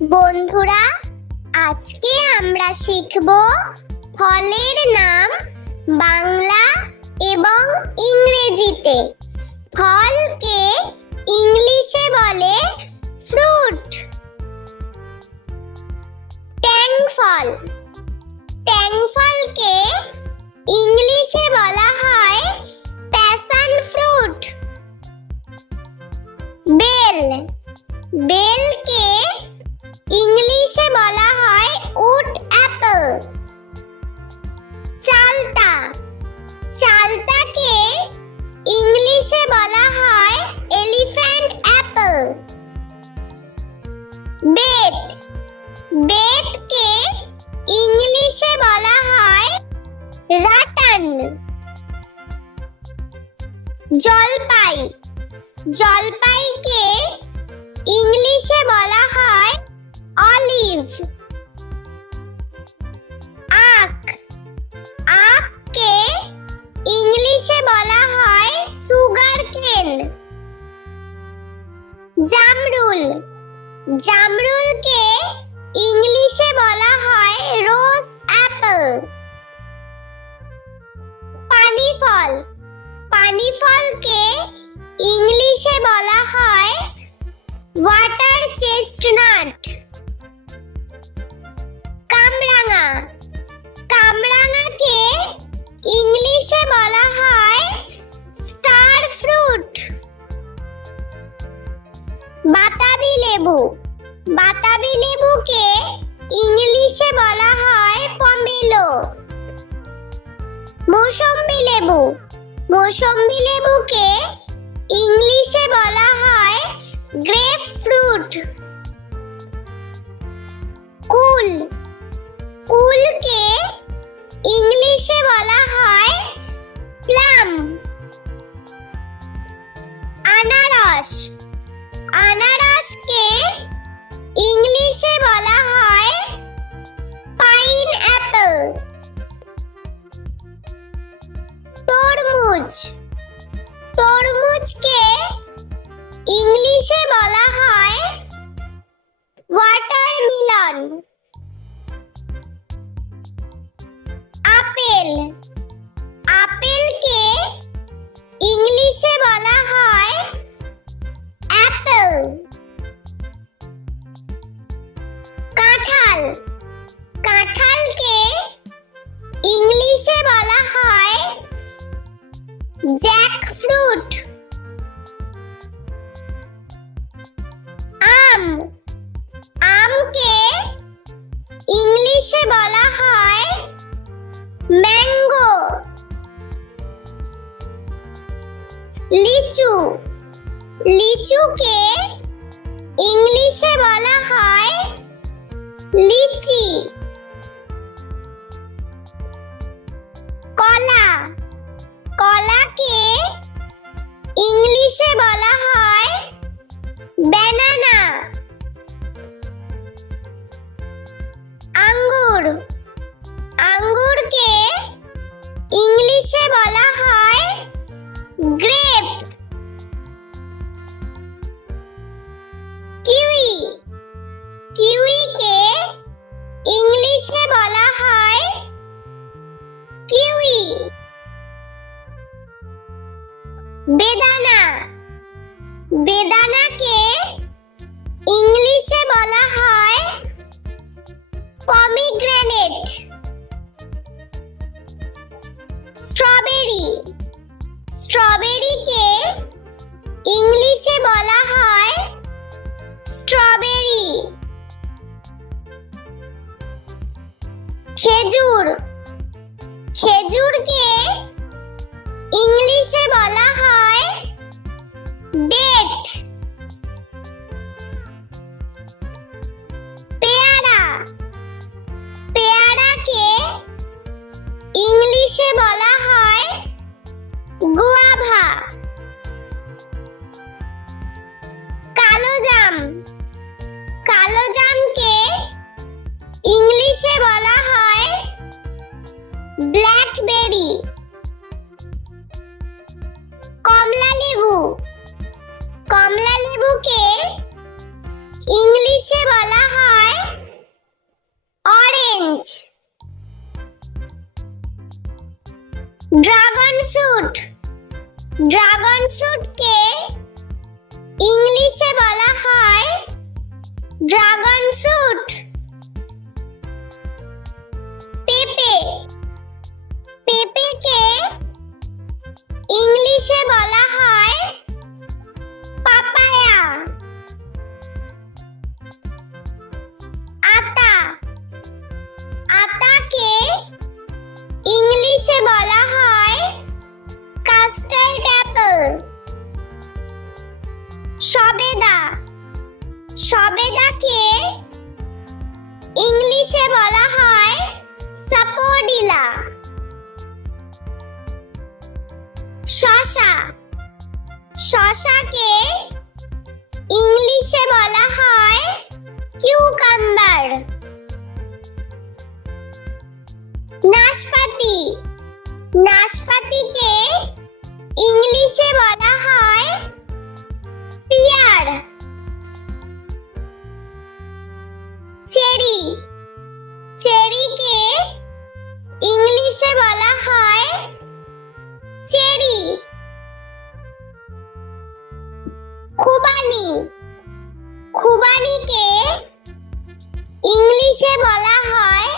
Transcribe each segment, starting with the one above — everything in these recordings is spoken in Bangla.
বন্ধুরা, আজকে আমরা শিখব ফলের নাম বাংলা এবং ইংরেজিতে। ফলকে ইংলিশে বলে ফ্রুট। ট্যাং ফল, ট্যাং ফলকে ইংলিশে বলা হয় প্যাশন ফ্রুট। বেল, বেলকে ইংলিশে বলা হয় উড অ্যাপল। চালতা, চালতাকে ইংলিশে বলা হয় এলিফ্যান্ট অ্যাপল। বেত, বেতকে ইংলিশে বলা হয় রাটান। জলপাই, জলপাইকে ইংলিশে বলা হয় অলিভ। আখ, আখকে ইংলিশে বলা হয় সুগার কেন। জামরুল, জামরুলকে ইংলিশে বলা হয় রোজ অ্যাপল। পানি ফল, পানি ফলকে ইংলিশে বলা হয় ওয়াটার চেস্টনাট। কামরাঙা, কামরাঙাকে ইংলিশে বলা হয় স্টার ফ্রুট। বাতাবি লেবু, বাতাবি লেবুকে ইংলিশে বলা হয় পমেলো। মৌসম্বি লেবু, মৌসম্বি লেবুকে ইংলিশে বলা হয় গ্রেপ ফ্রুট। কুল, কুলকে ইংলিশে বলা হয় প্লাম। আনারস, আনারসকে ইংলিশে বলা হয় পাইন অ্যাপল। তরমুজ, তরমুজকে ইংলিশে বলা হয় ওয়াটারমেলন। আপেল, আপেলকে ইংলিশে বলা হয় অ্যাপল। কাঁঠাল, কাঁঠালকে ইংলিশে বলা হয় জ্যাকফ্রুট। আম, আমকে ইংলিশে বলা হয় ম্যাঙ্গো। লিচু, লিচুকে ইংলিশে বলা হয় লিচি। কলা, কলাকে ইংলিশে বলা হয় ব্যানানা। আঙ্গুর, আঙ্গুরকে ইংলিশে বলা হয় গ্রেপ। কিউই, কিউইকে ইংলিশে বলা হয় কিউই। বেদানা, বেদানাকে ইংলিশে বলা হয় পমিগ্রেনেট। স্ট্রবেরি, স্ট্রবেরিকে ইংলিশে বলা হয় স্ট্রবেরি। খেজুর, খেজুরকে ইংলিশে বলা হয় ডেট। পেয়ারা, পেয়ারাকে ইংলিশে বলা হয় গুয়াভা। কালোজাম, কালোজামকে ইংলিশে বলা হয় ব্ল্যাকবেরি। কমলা লেবু, কমলা লেবুকে ইংলিশে ইংলিশে বলা হয় অরেঞ্জ। ড্রাগন ফ্রুট, ড্রাগন ফ্রুটকে ইংলিশে বলা হয় ড্রাগন ফ্রুট। পেঁপে, পেঁপেকে ইংলিশে বলা হয় পাপায়া। আতা, আতাকে ইংলিশে বলা হয় কাস্টার্ড অ্যাপল। সবেদা, সবেদাকে ইংলিশে বলা হয় সাপোডিলা। শসা, শসাকে ইংলিশে বলা হয় কিউকাম্বার। নাশপাতি, নাশপাতিকে ইংলিশে বলা হয় পিয়ার। চেরি, চেরিকে ইংলিশে বলা হয় চেরি। খুবানি, খুবানিকে ইংলিশে বলা হয়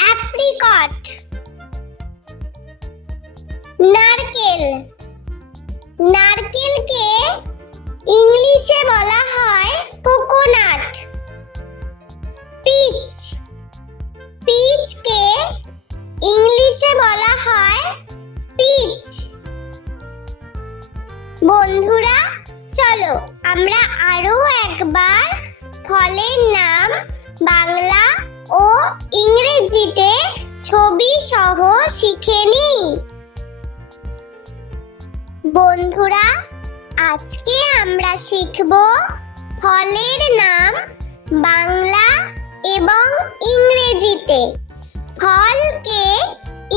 অ্যাপ্রিকট। নারকেল, নারকেলকে ইংলিশে বলা হয় কোকোনাট। পিচ, পিচকে ইংলিশে বলা হয় পিচ। বন্ধুরা, চলো আমরা আরো একবার ফলের নাম বাংলা ও ইংরেজিতে ছবি সহ শিখে নিই। বন্ধুরা, আজকে আমরা শিখব ফলের নাম বাংলা এবং ইংরেজিতে। ফলকে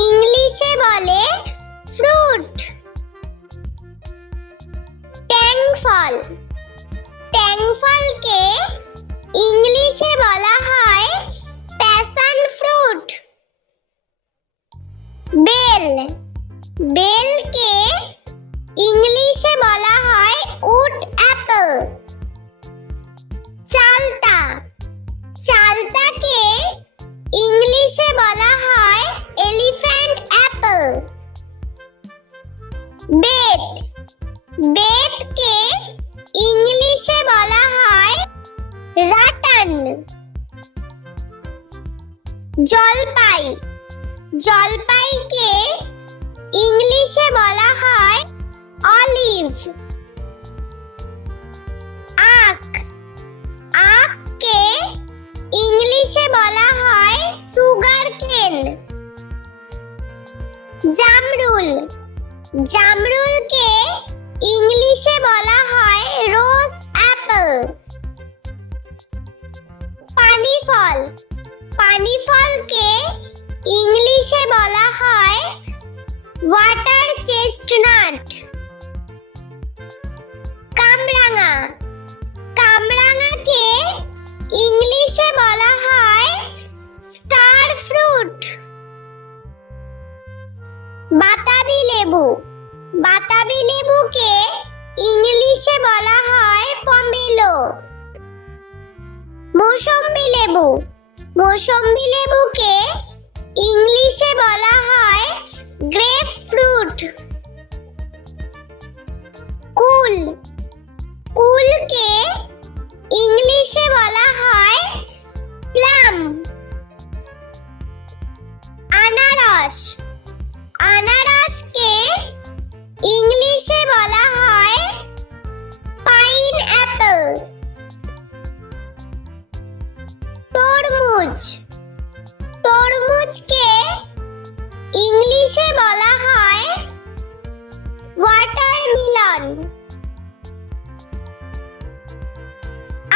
ইংলিশে বলে ফ্রুট। ট্যাং ফল, ট্যাং ফলকে ইংলিশে বলা হয় প্যাশন ফ্রুট। বেল, বেলকে ইংলিশে বলা হয় উড অ্যাপল। চালতা, চালতাকে ইংলিশে বলা হয় এলিফ্যান্ট অ্যাপল। বেত, বেতকে ইংলিশে বলা হয় রাটান। জলপাই, জলপাইকে ইংলিশে বলা হয় অলিভ। আখ, আখকে ইংলিশে বলা হয় সুগার কেন। জামরুল, জামরুলকে ইংলিশে বলা হয় রোজ অ্যাপল। পানি ফল, পানি ফলকে ইংলিশে বলা হয় ওয়াটার চেস্টনাট। কামরাঙা, কামরাঙাকে ইংলিশে বলা হয় স্টার ফ্রুট। বাতাবি লেবু, বাতাবি লেবুকে ইংলিশে বলা হয় পমেলো। মৌসম্বি লেবু, মৌসম্বি লেবুকে ইংলিশে বলা হয় গ্রেপ ফ্রুট। কুল, কুলকে ইংলিশে বলা হয় প্লাম। আনারস, আনারসকে ইংলিশে বলা হয় পাইন অ্যাপল। তরমুজ, তরমুজকে ইংলিশে বলা হয় ওয়াটারমেলন।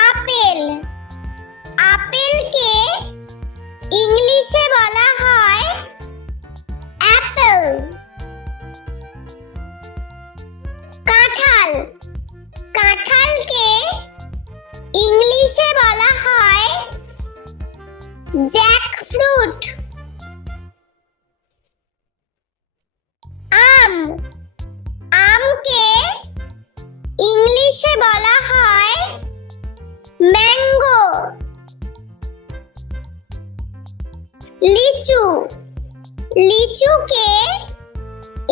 আপেল, আপেলকে ইংলিশে বলা হয় অ্যাপল। কাঁঠাল, কাঁঠালকে ইংলিশে জ্যাকফ্রুট। আম, আমকে ইংলিশে বলা হয় ম্যাঙ্গো। লিচু, লিচুকে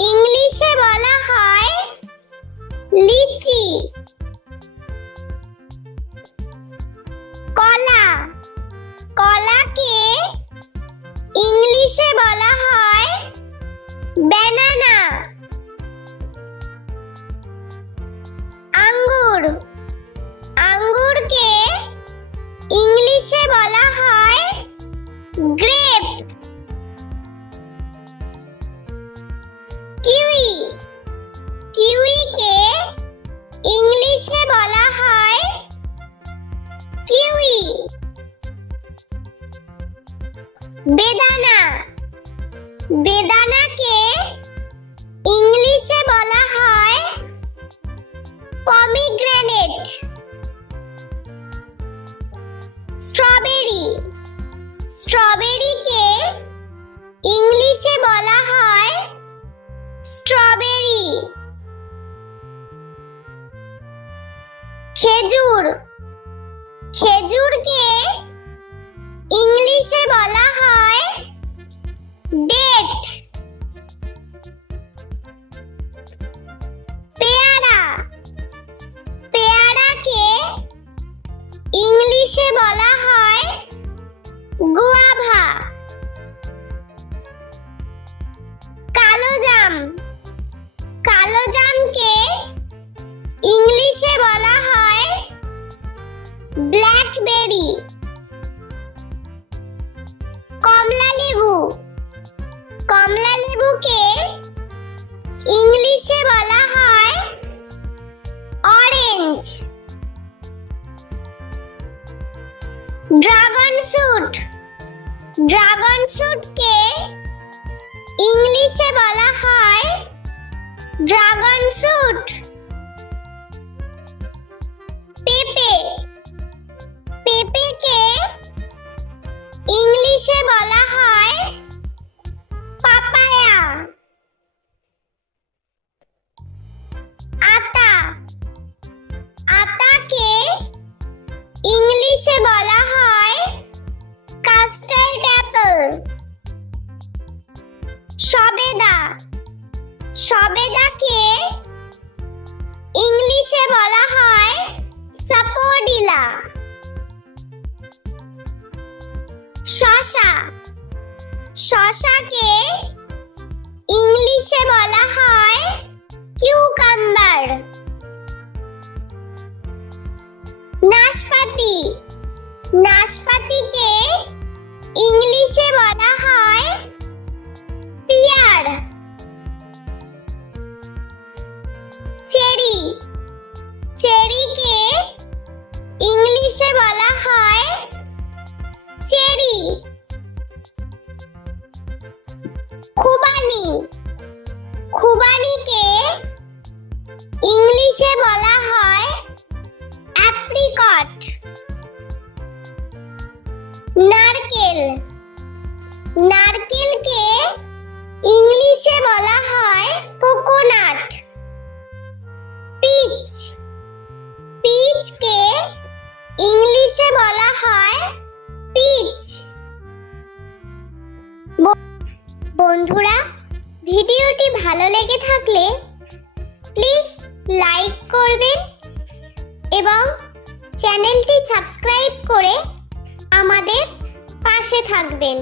ইংলিশে বলা হয় লিচি। কলা, কলাকে ইংলিশে বলা হয় ব্যানানা। আঙ্গুর, আঙ্গুরকে ইংলিশে বলা হয় গ্রেপ। কিউই, কিউইকে ইংলিশে বলা হয় কিউই। বেদানা, বেদানাকে ইংলিশে বলা হয় পমিগ্রেনেট। স্ট্রবেরি, স্ট্রবেরিকে ইংলিশে বলা হয় স্ট্রবেরি। খেজুর, খেজুরকে ইংলিশে বলা হয় ডেট। পেয়ারা, পেয়ারাকে ইংলিশে বলা হয় গুয়াভা। কালোজাম, কালোজামকে ইংলিশে বলা হয় ব্ল্যাকবেরি। কমলা লেবু, কমলা লেবুকে ইংলিশে বলা হয় অরেঞ্জ। ড্রাগন ফ্রুট, ড্রাগন ফ্রুটকে ইংলিশে বলা হয় ড্রাগন ফ্রুট। পেঁপে, পেঁপেকে ইংলিশে বলা হয় পাপায়া। আতা, আতাকে ইংলিশে বলা হয় কাস্টার্ড অ্যাপল। সবেদা, সবেদাকে ইংলিশে বলা হয় সাপোডিলা। শসা, শসাকে ইংলিশে বলা হয় কিউকাম্বার। নাশপাতি, নাশপাতিকে ইংলিশে বলা হয় পিয়ার। চেরি, চেরিকে ইংলিশে বলা হয় চেরি। খুবানি, খুবানিকে ইংলিশে বলা হয় অ্যাপ্রিকট। নারকেল, নারকেলকে ইংলিশে বলা হয় কোকোনাট। পিচ, পিচকে ইংলিশে বলা হয় পিচ। বন্ধুরা, ভিডিওটি ভালো লেগে থাকলে প্লিজ লাইক করবেন এবং চ্যানেলটি সাবস্ক্রাইব করে আমাদের পাশে থাকবেন।